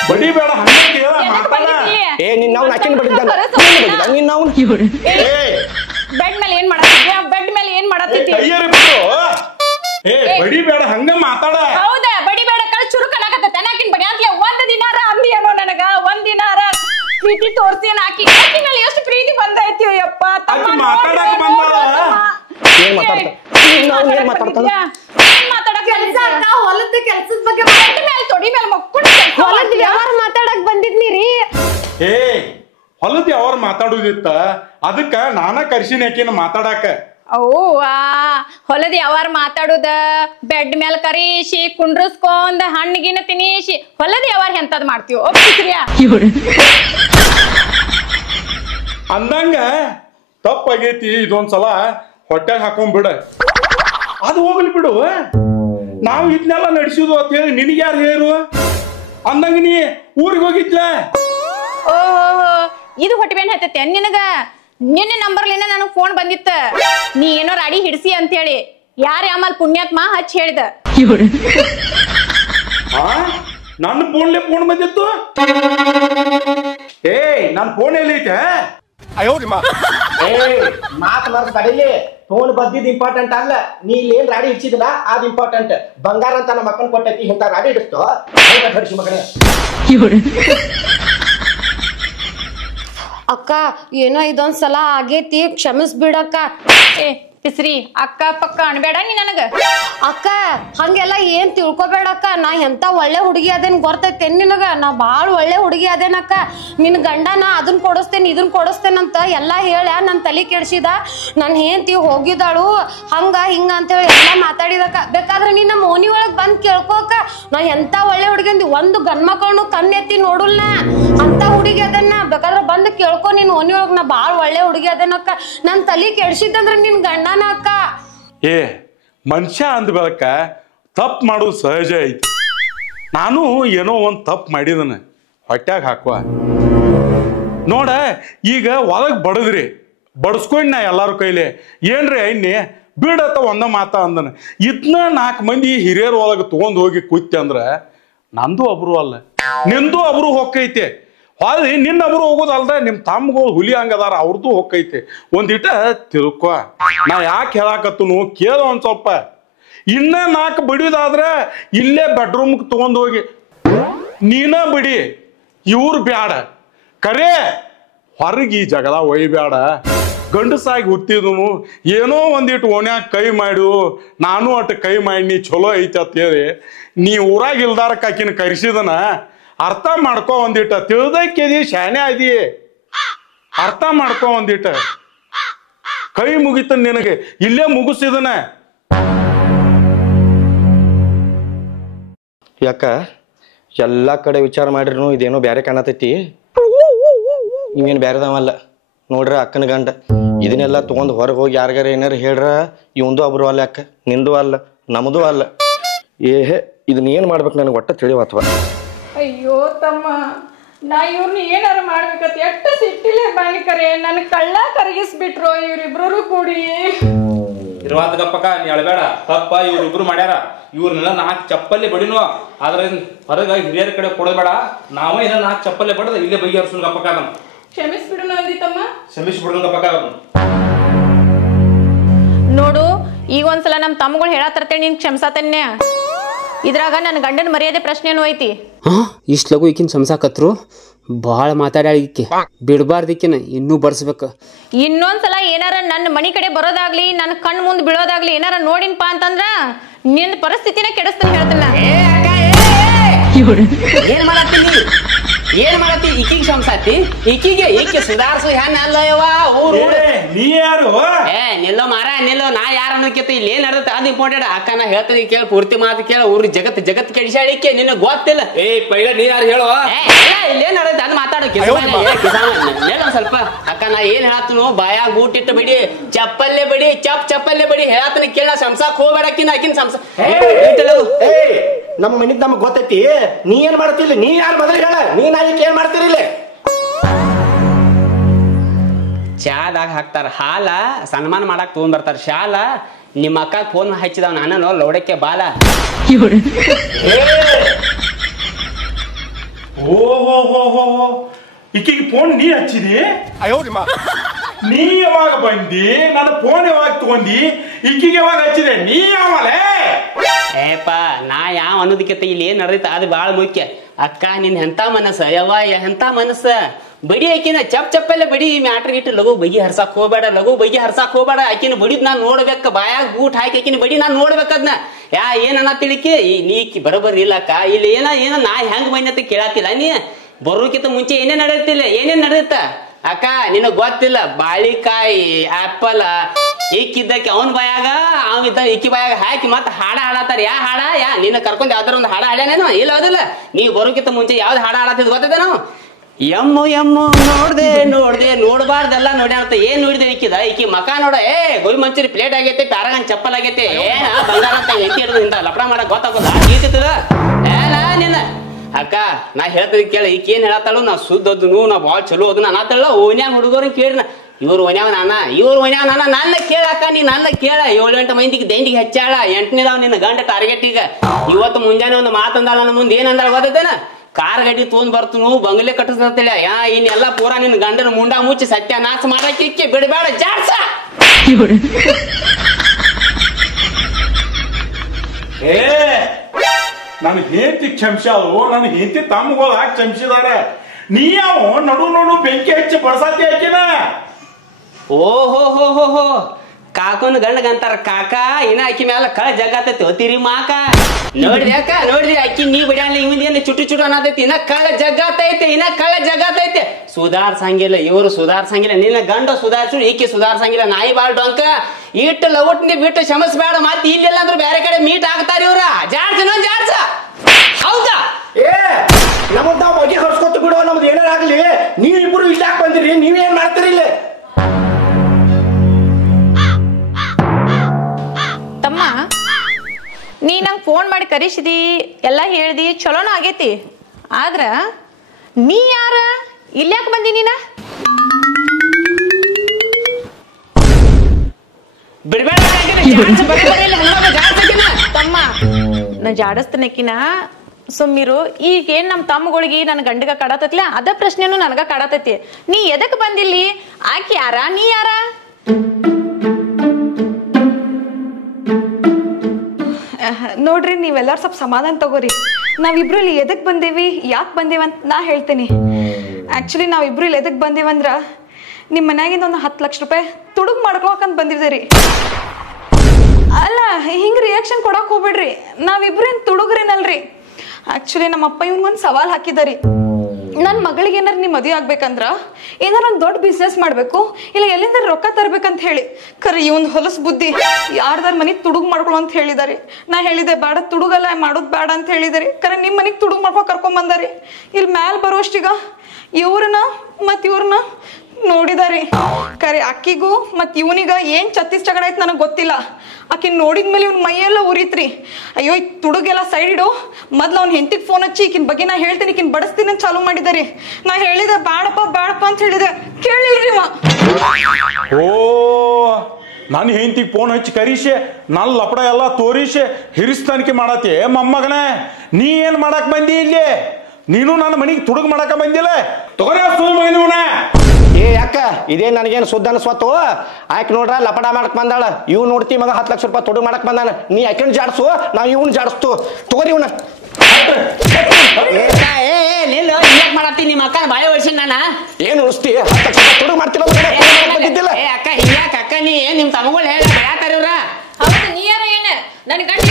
ಬಡಿಬೇಡ, ಬೆಡ್ ಮೇಲೆ ಏನ್ ಮಾಡತ್ತಿದ್ಯಾ? ಬೆಡ್ ಮೇಲೆ ಏನ್ ಮಾಡತ್ತಿದ್ದಿ? ಬಡಿಬೇಡ, ಹಂಗ ಮಾತಾಡ. ಹೌದಾ? ಬಡಿಬೇಡ, ಕಳ್ ಚುರುಕನಾಗತ್ತ. ನಾಕಿನ್ ಬಡಿ ಅಂತಲೇ ಒಂದ್ ದಿನಾರ ಅಂದಿ ಏನೋ ನನಗ. ಒಂದ್ ದಿನಾರ ಪ್ರೀತಿ ತೋರ್ಸಿ ಆಕಿ ಮೇಲೆ ಎಷ್ಟು ಪ್ರೀತಿ ಬಂದೈತಿ. ಯಪ್ಪ ಹೊಲದ ಕೆಲ್ಸದ ಬಗ್ಗೆ ತೊಡಿ ಮೇಲೆ ಮಕ್ಕಳು ಮಾತಾಡಕ್ ಬಂದಿದ್ನಿರಿ. ಏ ಹೊಲದ ಯಾವಾರ ಮಾತಾಡುದಿತ್ತ, ಅದಕ್ಕ ನಾನ ಕರ್ಸಿನ ಯಾಕಿನ ಮಾತಾಡಾಕ. ಅವ್ವಾ ಹೊಲದ ಯಾವಾರ ಮಾತಾಡುದ? ಬೆಡ್ ಮೇಲೆ ಕರೀಸಿ ಕುಂಡ್ರಸ್ಕೊಂಡ್ ಹಣ್ಣಿಗಿನ ತಿನ್ನಿಸಿ ಹೊಲದ ಯಾವಾರ ಎಂತದ್ ಮಾಡ್ತೀವಿ? ಅಂದಂಗ ತಪ್ಪಾಗೈತಿ. ಇದೊಂದ್ಸಲ ಹೊಟ್ಟೆಗೆ ಹಾಕೊಂಡ್ಬಿಡ, ಅದು ಹೋಗ್ಲಿ ಬಿಡು. ನಾವು ಇದನ್ನೆಲ್ಲ ನಡೆಸುದು ಅಂತ ಹೇಳಿ ನಿನಗೆ ಯಾರು ಹೇರು? ಅಂದಂಗ ನೀ ಊರಿಗೆ ಹೋಗಿದ್ಲ? ಓಹೋ, ಇದು ಹೊಟ್ಟೆ ಬೇನ್ ಹತ್ತೈತೆ ನಿನಗ? ನಿನ್ನೆ ನಂಬರ್ಲಿಂದ ನನಗ್ ಫೋನ್ ಬಂದಿತ್ತ, ನೀ ಏನೋ ರಾಡಿ ಹಿಡ್ಸಿ ಅಂತ ಹೇಳಿ. ಯಾರ ಆಮೇಲೆ ಪುಣ್ಯಾತ್ಮ ಹಚ್ಚಿ ಹೇಳಿದ. ನನ್ನ ಫೋನ್ಲೆ ಫೋನ್ ಬಂದಿತ್ತು. ಏ ನನ್ ಫೋನ್ ಎಲ್ಲೈತೆ? ಮಾತು ಮರ್ಸ್ ಕಡಿಲಿ. ಫೋನ್ ಬಂದಿದ್ ಇಂಪಾರ್ಟೆಂಟ್ ಅಲ್ಲ, ನೀ ಇಲ್ಲಿ ಏನ್ ರಾಡಿ ಇಡ್ಸಿದಿಲ್ಲ ಅದ್ ಇಂಪಾರ್ಟೆಂಟ್. ಬಂಗಾರ ಅಂತ ನಮ್ಮ ಮಕ್ಕನ್ ಕೊಟ್ಟೈತಿ, ಇಂತ ರಾಡಿ ಇಡಿಸ್ತು ಹರಿಸಿ ಮಗನೇ. ಅಕ್ಕ ಏನೋ ಇದೊಂದ್ಸಲ ಆಗೇತಿ, ಕ್ಷಮಿಸ್ಬಿಡಕ್ಕ. ಏ ಪಿಸ್ರಿ, ಅಕ್ಕ ಪಕ್ಕ ಅನ್ಬೇಡ ನೀ ನನಗ. ಅಕ್ಕ ಹಂಗೆಲ್ಲ ಏನ್ ತಿಳ್ಕೊಬೇಡಕ್ಕ. ನಾ ಎಂತ ಒಳ್ಳೆ ಹುಡುಗಿ ಅದೇನ್ ಗೊತ್ತೈತೆ ನಿನಗ? ನಾ ಬಾಳ ಒಳ್ಳೆ ಹುಡುಗಿ ಅದೇನಕ್ಕ. ನಿನ್ ಗಂಡನ ಅದನ್ ಕೊಡಿಸ್ತೇನೆ ಇದನ್ ಕೊಡಿಸ್ತೇನಂತ ಎಲ್ಲಾ ಹೇಳ ನನ್ ತಲೆ ಕೆಡ್ಸಿದ. ನನ್ ಹೆಂಡತಿ ಹೋಗಿದಾಳು ಹಂಗ ಹಿಂಗ ಅಂತೇಳಿ ಎಲ್ಲಾ ಮಾತಾಡಿದಕ್ಕ. ಬೇಕಾದ್ರೆ ನೀನ್ ನಮ್ಮ ಓಣಿ ಒಳಗ್ ಬಂದ್ ಕೇಳ್ಕೋಕ. ನಾ ಎಂತ ಒಳ್ಳೆ ಹುಡುಗಿ ಅಂದಿ, ಒಂದು ಗಂಡ್ಮಕ್ಳನ್ನು ಕಣ್ಣೆತ್ತಿ ನೋಡುಲ್ನ ಅಂತ ಹುಡುಗಿ ಅದನ್ನ. ಬೇಕಾದ್ರೆ ಬಂದ್ ಕೇಳ್ಕೊ ನೀನ್ ಓಣಿ ಒಳಗ್. ನಾ ಬಾಳ ಒಳ್ಳೆ ಹುಡುಗಿ ಅದೇನಕ್ಕ. ನನ್ ತಲೆ ಕೆಡ್ಸಿದಂದ್ರ ನಿನ್ ಗಂಡನ ಅಕ್ಕ. ಏ ಮನುಷ್ಯ ಅಂದ ಬೆಳಕ ತಪ್ಪು ಮಾಡೋದು ಸಹಜ ಐತಿ. ನಾನು ಏನೋ ಒಂದ್ ತಪ್ಪು ಮಾಡಿದನ, ಹೊಟ್ಯಾಗ ಹಾಕುವ ನೋಡ. ಈಗ ಒಳಗ್ ಬಡದ್ರಿ ಬಡಸ್ಕೊಂಡ್ ನಾ ಎಲ್ಲಾರು ಕೈಲಿ ಏನ್ರಿ ಐನ್ನಿ ಬಿಡತ್ತ ಒಂದ ಮಾತ ಅಂದನ. ಇದನ್ನ 4 ಮಂದಿ ಹಿರಿಯರ ಒಳಗೆ ತಗೊಂಡ್ ಹೋಗಿ ಕೂತಿ ಅಂದ್ರ ನಂದು ಒಬ್ರು ಅಲ್ಲ, ನಿಂದು ಒಬ್ರು ಹೊಕ್ಕೈತೆ. ಹೊಳ್ಳಿ ನಿನ್ನೊಬ್ರು ಹೋಗೋದಲ್ದ ನಿಮ್ ತಮ್ಮಗಳು ಹುಲಿ ಹಂಗದಾರ ಅವ್ರದ್ದು ಹೊಕ್ಕೈತಿ ಒಂದಿಟ ತಿಳ್ಕೊ. ನಾ ಯಾಕೆ ಹೇಳಾಕತ್ತನು ಕೇಳು ಒಂದ್ ಸ್ವಲ್ಪ. ಇನ್ನ 4 ಬಡಿಯೋದಾದ್ರೆ ಇಲ್ಲೇ ಬೆಡ್ರೂಮ್ಗೆ ತಗೊಂಡ್ ಹೋಗಿ ನೀನ ಬಿಡಿ, ಇವ್ರು ಬ್ಯಾಡ. ಕರೆ ಹೊರಗೆ ಈ ಜಗಳ ಒಯ್ಬೇಡ. ಗಂಡಸಾಗಿ ಹುಟ್ಟಿದನು ಏನೋ ಒಂದಿಟ್ಟು ಓಣ್ಯಾಗ ಕೈ ಮಾಡು, ನಾನು ಅಟ್ಟು ಕೈ ಮಾಡಿ ಚಲೋ ಐತಿ ಅಂತ ಹೇಳಿ ನೀ ಊರಾಗ ಇಲ್ದಾರಕ್ಕೆ ಆಕಿನ ಕರೆಸಿದನ ಅರ್ಥ ಮಾಡ್ಕೊ. ಒಂದಿಟ ತಿಳಿದಕ್ಕೆದಿ ಶಾನೆ ಅದಿ, ಅರ್ಥ ಮಾಡ್ಕೊ ಒಂದಿಟ. ಕೈ ಮುಗಿತ ನಿನಗೆ, ಇಲ್ಲೇ ಮುಗಿಸಿದನ. ಯಾಕ ಎಲ್ಲಾ ಕಡೆ ವಿಚಾರ ಮಾಡಿರ್ನು ಇದೇನೋ ಬ್ಯಾರೆ ಕಾಣತೈತಿ. ಇವೇನು ಬ್ಯಾರೆದವಲ್ಲ ನೋಡ್ರ ಅಕ್ಕನ ಗಂಡ. ಇದನ್ನೆಲ್ಲ ತಗೊಂಡ್ ಹೊರಗೆ ಹೋಗಿ ಯಾರಿಗಾರ ಏನಾರ ಹೇಳ್ರ ಇವಂದು ಒಬ್ರು ಅಲ್ಲ, ಅಕ್ಕ ನಿಂದು ಅಲ್ಲ ನಮ್ದು ಅಲ್ಲ. ಇದನ್ನ ಏನ್ ಮಾಡ್ಬೇಕು ನನಗೆ ಒಟ್ಟ ತಿಳಿವತ್ವ. ಅಯ್ಯೋ ತಮ್ಮ, ನಾ ಇವ್ರನ್ನ ಏನಾರ ಮಾಡ್ಬೇಕತ್ ಎಷ್ಟು ಸಿಟ್ಟಿಲೆ ಬಾಲಿಕರೆ ನನ್ ಕಳ್ಳ ಕರಗಿಸ್ಬಿಟ್ರು ಇವ್ರಿಬ್ರು ಕೂಡಿ. ಇರುವಂತ ಗಪ್ಪಕ್ಕ ನೀ ಅಳಬೇಡ. ತಪ್ಪ ಇವ್ರಿಬ್ರು ಮಾಡ್ಯಾರ. ಇವ್ರನ್ನೆಲ್ಲ 4 ಚಪ್ಪಲ್ಲಿ ಬಡಿನು. ಆದ್ರೆ ಹೊರಗ ಹಿರಿಯರ ಕಡೆ ಕೊಡಬೇಡ. ನಾವೇ ಏನ 4 ಚಪ್ಪಲ್ಲಿ ಬಡದ ಇಲ್ಲೇ ಬಗೆಹರಿಸೋಣ ಗಪ್ಪಕ್ಕ. ಅದನ್ನ ಕ್ಷಮಿಸ್ಬಿಡು ಅಂದಿತ್ತಮ್ಮ. ಕ್ಷಮಿಸ್ಬಿಡೋಣ ಗಪ್ಪಕ್ಕ. ನೋಡು, ಈಗ ಒಂದ್ಸಲ ನಮ್ಮ ತಮ್ಮಗಳು ಹೇಳತ್ತರ್ತೇನೆ, ನೀನ್ ಕ್ಷಮಿಸತನ್ಯ. ಇದ್ರಾಗ ನನ್ನ ಗಂಡನ ಮರ್ಯಾದೆ ಪ್ರಶ್ನೆನೂ ಐತಿ. ಇಷ್ಟು ಲಗು ಈಕಿನ ಸಂಸಾಕತ್ರು ಭಾಳ ಮಾತಾಡ್ಯಾಳಿಕ್ಕೆ ಬಿಡಬಾರ್ದಿಕ್ಕಿನ ಇನ್ನೂ ಬಡ್ಸ್ಬೇಕು. ಇನ್ನೊಂದ್ಸಲ ಏನಾರ ನನ್ನ ಮನಿ ಕಡೆ ಬರೋದಾಗ್ಲಿ ನನ್ನ ಕಣ್ ಮುಂದೆ ಬೀಳೋದಾಗ್ಲಿ ಏನಾರ ನೋಡಿನ್ಪಾ ಅಂತಂದ್ರ ನಿನ್ನ ಪರಿಸ್ಥಿತಿನ ಕೆಡಿಸ್ತಾನೆ ಹೇಳ್ತಿಲ್ಲ. ಏನ್ ಮಾಡತ್ತಿ ಈಕಿಗೆ ಸಂಸಾತಿ ಈಕೆ ಸುಧಾರಿಸು ಹೆಣ್ಣ ಅಲ್ಲಯ್ಯವ. ಊರು ನೀ ಯಾರು? ನಿಲ್ಲೋ ಮಾರ ನಿಲ್ಲೋ. ನಾ ಯಾರ ಅನ್ನೋಕಿತ್ತು ಇಲ್ಲಿ ಏನ್ ನಡೆದ ಅದು ಇಂಪಾರ್ಟೆಂಟ್. ಅಕ್ಕ ನಾ ಹೇಳ್ತೀನಿ ಕೇಳ, ಪೂರ್ತಿ ಮಾತು ಕೇಳ. ಊರು ಜಗತ್ ಕೆಡಿಸಾಳಿಕೆ ನಿನ್ನ ಗೊತ್ತಿಲ್ಲ. ಪೈಲ ನೀ ಯಾರು ಹೇಳೋ? ಇಲ್ಲೇನ್ ನಡೆದ ಅದು ಮಾತಾಡೋಕೆ ಸ್ವಲ್ಪ. ಅಕ್ಕ ನಾ ಏನ್ ಹೇಳತ್ತನು, ಬಾಯಾಗ ಬೂಟಿಟ್ಟು ಬಿಡಿ, ಚಪ್ಪಲ್ಲೇ ಬಡಿ, ಚಪ್ಪಲ್ಲೇ ಬಡಿ ಹೇಳತ್ತನ ಕೇಳ. ಸಂಸಾಕ್ ಹೋಗ್ಬೇಡಕ್ಕಿನ ಆಕಿನ ಸಂಸಾ. ನಮ್ಮ ಮನಿಗ್ ನಮಗ್ ಗೊತ್ತೈತಿ. ನೀ ಏನ್ ಮಾಡ್ತಿಲ್ಲ? ನೀ ಯಾರು ಮೊದಲಿಗೆ ಹೇಳ. ನೀ ನಾಯಿಕ್ ಏನ್ ಮಾಡ್ತಿರಿಲ್ಲ? ಚಾದಾಗ ಹಾಕ್ತಾರ ಹಾಲ, ಸನ್ಮಾನ ಮಾಡಕ್ ತಗೊಂಡ್ ಬರ್ತಾರ ಶಾಲ. ನಿಮ್ಮ ಅಕ್ಕ ಫೋನ್ ಹಚ್ಚಿದವ್ ನಾನು ಲೌಡಕ್ಕೆ ಬಾಲ. ಓಹೋ ಈಕಿಗೆ ಫೋನ್ ನೀ ಹಚ್ಚಿದಿ? ನೀ ಯಾವಾಗ ಬಂದಿ? ನನ್ನ ಫೋನ್ ಯಾವಾಗ ತಗೊಂಡಿ? ಈಕಿಗೆ ಯಾವಾಗ ಹಚ್ಚಿದೆ? ನೀ ಯಾವಲೇ? ಏಪ ನಾ ಯಾವ ಅನ್ನೋದಕ್ಕಿಂತ ಇಲ್ಲಿ ಏನ್ ನಡೆದೈತ ಅದು ಬಾಳ ಮುಖ್ಯ. ಅಕ್ಕ ನಿನ್ ಎಂತ ಮನಸ್ಸ ಯವ್ವ, ಎಂತ ಮನಸ್ಸ. ಬಡಿ ಆಕಿನ ಚಪ್ಪಲ್ಲೇ ಬಡಿ. ಮ್ಯಾಟ್ರ್ ಗಿಟ್ಟು ಲಘು ಬಗಿ ಹರ್ಸಾಕ್ ಹೋಗ್ಬೇಡ. ಆಕಿನ ಬಡಿದ್ ನಾನ್ ನೋಡ್ಬೇಕ. ಬಾಯಾಗ ಬೂಟ್ ಹಾಕಿ ಆಕಿನ ಬಡಿ ನಾನ್ ನೋಡ್ಬೇಕದ್ನ. ಏನನ್ನ ತಿಳಿಕಿ ನೀ ಬರೋಬರ್ ಇಲ್ಲ ಅಕ್ಕ. ಇಲ್ಲಿ ಏನ ನಾ ಹೆಂಗ್ ಬೈನತ್ತ ಕೇಳತ್ತಿಲ್ಲ. ನೀ ಬರೋಕಿಂತ ಮುಂಚೆ ಏನೇನ್ ನಡೆಯುತ್ತ ಅಕ್ಕ ನಿನಗ್ ಗೊತ್ತಿಲ್ಲ. ಬಾಳಿಕಾಯಿ, ಆಪಲ್ ಈಕಿದ್ದಕ್ಕೆ ಅವನ್ ಬಾಯಾಗ ಅವಿದ್ದ ಈಕಿ ಬಾಯಾಗ ಹಾಕಿ ಮತ್ತ ಹಾಡ ಹಾಡತ್ತಾರ. ಹಾಡ ನಿನ್ನ ಕರ್ಕೊಂಡ್ ಯಾವ್ದಾರ ಒಂದು ಹಾಡ ಹಾಡ್ಯಾನೇನು? ಇಲ್ಲ ಅದಿಲ್ಲ. ನೀವ್ ಬರೋಕಿಂತ ಮುಂಚೆ ಯಾವ್ದು ಹಾಡ ಹಾಡತ್ತಿದ್ ಗೊತ್ತಿದೆ ನಾವು? ಎಮ್ಮು ನೋಡ್ದೆ ನೋಡ್ಬಾರ್ದೆಲ್ಲ ನೋಡ್ಯಾನತ್ತ. ಏನ್ ನೋಡಿದೆ ಈಕಿ ಮಕ ನೋಡ. ಗೋಬಿ ಮಂಚೂರಿ ಪ್ಲೇಟ್ ಆಗೈತೆ, ಪ್ಯಾರಾಗನ್ ಚಪ್ಪಲ್ ಆಗೈತೆ. ಏನ ಬಂಗಾರ ಅಂತ ಎಂಟಿ ಹಿಡಿದು ಇಂತ ಲಪಡ ಮಾಡಕ್ ಗೊತ್ತಾಗೋದ ಈತಿತ್ತದ ಏನ ನಿನ್ನ ಅಕ್ಕ. ನಾ ಹೇಳ್ತೀನಿ ಕೇಳ, ಈಕಿ ಏನ್ ಹೇಳತ್ತಾಳು, ನಾ ಸುದ್ದನು ನಾ ಬಾಳ್ ಚಲೋ ಅದನ್ನ ಅನ್ನತ್ತಲ್ಲ. ಓನ್ಯಾಗ ಹುಡುಗರು ಕೇಳಿನ ಇವ್ರು ಒನ್ಯಾವ ನಾನ ನನ್ನ ಕೇಳಕ್ಕ. ನೀ ನನ್ನ ಕೇಳ. 7-8 ಮಂದಿಗೆ ದಂಡಿಗೆ ಹೆಚ್ಚಾಳ. 8ನೇದಾವ್ ನಿನ್ನ ಗಂಡ ಟಾರ್ಗೆಟ್. ಈಗ ಇವತ್ತು ಮುಂಜಾನೆ ಒಂದು ಮಾತಂದಾಳ ನನ್ನ ಮುಂದೆ. ಏನಂದಾಳ ಗೊತ್ತೇನ? ಕಾರ್ ಗಾಡಿ ತೊಗೊಂಡ್ ಬರ್ತನು, ಬಂಗ್ಲೆ ಕಟ್ಟಿಸ್ತೇಳ. ಇನ್ನೆಲ್ಲ ಪೂರಾ ನಿನ್ನ ಗಂಡನ ಮುಂಡ ಮುಚ್ಚಿ ಸತ್ಯ ನಾಶ ಮಾಡಕ್ಕೆ ಬಿಡಬೇಡ ಜಾಡ್ಸ. ನನ್ ಹೇಂತಿ ಕ್ಷಮಿಸಾಳು, ನನ್ ಹೇಂತಿ ತಮ್ಮಗಳು ಹಾಕಿ ಕ್ಷಮಿಸಿದಾರೆ. ನೀ ಯಾವ ನಡು ಬೆಂಕಿ ಹಚ್ಚಿ ಬಡ್ಸಾತಿ ಹಾಕಿನ. ಓಹೋ ಕಾಕನ ಗಂಡಗಂತಾರ ಕಾಕ. ಇನ್ನ ಅಕ್ಕಿ ಮ್ಯಾಲ ಕಳ ಜಗತ್ತೈತಿ ಹೊತ್ತಿರಿ ಮಾಕ. ನೋಡ್ರಿ ಅಕ್ಕ ನೋಡ್ರಿ, ಅಕ್ಕಿ ನೀ ಬಿಡಲ್ಲ ಇವಂದ ಏನ್ ಚುಟ್ಟು ಅನ್ನತೈತಿ. ಇನ್ನ ಕಳ ಜಗತ್ತೈತಿ. ಸುಧಾರ್ಸಂಗಿಲ್ಲ ಇವ್ರು, ಸುಧಾರ್ಸಂಗಿಲ್ಲ. ನಿನ್ನ ಗಂಡ ಸುಧಾರ್ಸು, ಈಕಿ ಸುಧಾರ್ಸಂಗಿಲ್ಲ. ನಾಯಿ ಬಾಳ್ ಡೊಂಕ ಇಟ್ಟು ಲವಟ್ನಿ ಬಿಟ್ಟು ಕ್ಷಮಿಸ್ಬೇಡ. ಮತ್ತೆ ಇಲ್ಲಿಲ್ಲ ಅಂದ್ರೆ ಬೇರೆ ಕಡೆ ಮೀಟ್ ಆಗ್ತಾರ ಇವ್ರ. ಜಾಡ್ಸ ಹೌದಾ? ನಮ್ಮದ್ ನಾವು ಬಗ್ಗೆ ಹೊರ್ಸ್ಕೊತ ಬಿಡುವ. ನಮ್ದು ಏನಾರಾಗ್ಲಿ, ನೀವಿಬ್ರು ಇಲ್ಲಾಕ್ ಬಂದಿರಿ? ನೀವೇನ್ ಮಾಡ್ತೀರಿ ಇಲ್ಲಿ? ತಮ್ಮ, ನೀ ನಂಗೆ ಫೋನ್ ಮಾಡಿ ಕರೆಸಿದಿ, ಎಲ್ಲ ಹೇಳ್ದಿ, ಚಲೋನು ಆಗೈತಿ. ಆದ್ರ ನೀ ಯಾರ? ಇಲ್ಯಾಕ ಬಂದಿ ನೀನ? ತಮ್ಮ, ನಾ ಜಾಡಸ್ತನಕಿನ ಸುಮ್ಮಿರು. ಈಗ ಏನ್ ನಮ್ ತಮ್ಮಗಳಿಗೆ ನನ್ ಗಂಡಗ ಕಾಡತೈತ್ಲ ಅದ ಪ್ರಶ್ನೆನು ನನಗ ಕಾಡತೈತಿ. ನೀ ಎದಕ್ ಬಂದಿಲ್ಲಿ? ಆಕಿ ಯಾರ, ನೀ ಯಾರ? ನೋಡ್ರಿ, ನೀವೆಲ್ಲರೂ ಸ್ವಲ್ಪ ಸಮಾಧಾನ ತಗೋರಿ. ನಾವಿಬ್ರು ಇಲ್ಲಿ ಎದಕ್ ಬಂದೇವಿ, ಯಾಕೆ ಬಂದೇವಿ ಅಂತ ನಾ ಹೇಳ್ತೀನಿ. ಆಕ್ಚುಲಿ ನಾವಿಬ್ರು ಇಲ್ಲಿ ಎದಕ್ ಬಂದೇವಂದ್ರ ನಿಮ್ಮ ಮನ್ಯಾಗಿಂದ ಒಂದು 10 ಲಕ್ಷ ರೂಪಾಯಿ ತುಡುಗ್ ಮಾಡ್ಕೊಳಕಂತ ಬಂದಿವ್ರಿ. ಅಲ್ಲ, ಹಿಂಗ್ ರಿಯಾಕ್ಷನ್ ಕೊಡಕ್ ಹೋಗ್ಬಿಡ್ರಿ. ನಾವಿಬ್ರು ಏನ್ ತುಡುಗ್ರೇನಲ್ರಿ. ಆಕ್ಚುಲಿ ನಮ್ಮ ಅಪ್ಪ ಇವ್ನಿಗೊಂದು ಸವಾಲ್ ಹಾಕಿದಾರಿ. ನನ್ನ ಮಗಳಿಗೆ ಏನಾರು ನೀ ಮದುವೆ ಆಗ್ಬೇಕಂದ್ರ ಏನಾರ ಒಂದು ದೊಡ್ಡ ಬಿಸ್ನೆಸ್ ಮಾಡ್ಬೇಕು, ಇಲ್ಲ ಎಲ್ಲಿಂದ ರೊಕ್ಕ ತರ್ಬೇಕಂತ ಹೇಳಿ. ಖರೆ ಇವನ್ ಹೊಲಸ್ ಬುದ್ಧಿ ಯಾರ್ದಾರ ಮನೆಗ್ ತುಡುಗ್ ಮಾಡ್ಕೊಳು ಅಂತ ಹೇಳಿದಾರಿ. ನಾ ಹೇಳಿದೆ ಬೇಡ, ತುಡುಗಲ್ಲ ಮಾಡೋದ್ ಬೇಡ ಅಂತ ಹೇಳಿದಾರಿ. ಖರೆ ನಿಮ್ ಮನೆಗ್ ತುಡುಗ್ ಮಾಡ್ಕೊ ಕರ್ಕೊಂಡ್ ಬಂದಾರಿ. ಇಲ್ಲಿ ಮ್ಯಾಲ್ ಬರೋಷ್ಟಿಗ ಇವ್ರನ್ನ ಮತ್ ಇವ್ರನ್ನ ನೋಡಿದಾರಿ. ಖರೆ ಅಕ್ಕಿಗೂ ಮತ್ ಇವನಿಗ ಏನ್ ಚತ್ತೀಸ್ ಜಗಳ ಐತ್ ನನಗ್ ಗೊತ್ತಿಲ್ಲ. ಆಕಿನ್ ನೋಡಿದ್ಮೇಲೆ ಇವ್ನ ಮೈಯೆಲ್ಲ ಉರಿತ್ರಿ. ಅಯ್ಯೋ, ಈ ತುಡುಗೆಲ್ಲ ಸೈಡ್ ಇಡು, ಮೊದ್ಲು ಅವ್ನ ಹೆಂಡತಿಗೆ ಫೋನ್ ಹಚ್ಚಿ ಈಕಿನ ಬಗ್ಗೆ ನಾ ಹೇಳ್ತೀನಿ, ಈಕಿನ್ ಬಡಿಸ್ತೀನಿ ಅಂತ ಚಾಲು ಮಾಡಿದಾರಿ. ನಾ ಹೇಳಿದೆ ಬೇಡಪ್ಪ ಅಂತ ಹೇಳಿದೆ, ಕೇಳಿಲ್ರಿ ಮಾ. ಓ, ನಾನು ಹೆಂಡತಿಗೆ ಫೋನ್ ಹಚ್ಚಿ ಕರೀಶೆ ನನ್ನ ಲಪಡ ಎಲ್ಲ ತೋರಿಸೆ ಹಿರಿಸ್ತಾನಿಕೆ ಮಾಡತಿ. ಮೊಮ್ಮಗನೇ, ನೀ ಏನ್ ಮಾಡಕ್ ಬಂದಿ ಇಲ್ಲಿ? ನೀನು ನನ್ನ ಮನೆಗೆ ತುಡುಗ್ ಮಾಡಕ ಬಂದಿಲ್ಲ. ತಗೋರಿ ಸುಮ್ಮನ. ಏ ಯಾಕ ಇದೇನ್ ನನಗೇನು ಸುದ್ದ ಅನ್ಸ್ವತ್ತು? ಆಯ್ಕೆ ನೋಡ್ರ ಲಪಡ ಮಾಡಕ್ ಬಂದಾಳ. ಇವ್ ನೋಡ್ತಿ ಮಗ 10 ಲಕ್ಷ ರೂಪಾಯಿ ತುಡುಗ್ ಮಾಡಕ್ ಬಂದಾನ. ನೀ ಯಾಕೆ ಜಾಡ್ಸು, ನಾವ್ ಇವ್ನ ಜಾಡಿಸ್ತು. ತಗೋರಿ ಇವ್ನ. ಮಾಡತ್ತಿ ನಿಮ್ಮ ಅಕ್ಕ ಬಾಳೆ ವಯಸ್ಸಿನ ನಾನ ಏನ್ ಉಳಿಸ್ತಿ? 10 ಲಕ್ಷ ರೂಪಾಯಿ ತುಡುಗ್ ಮಾಡ್ತಿಲ್ಲ. ಅಕ್ಕ ಹಿಂಗ್ಯಾಕ? ಅಕ್ಕ ನೀ ನಿಮ್ ತಮ್ಮಗಳು ಹೇಳ ಯಾತಾರ ಇವ್ರ? ಹೌದು, ನೀ ಯಾರ? ಏನ ನನ್ ಗಂಡ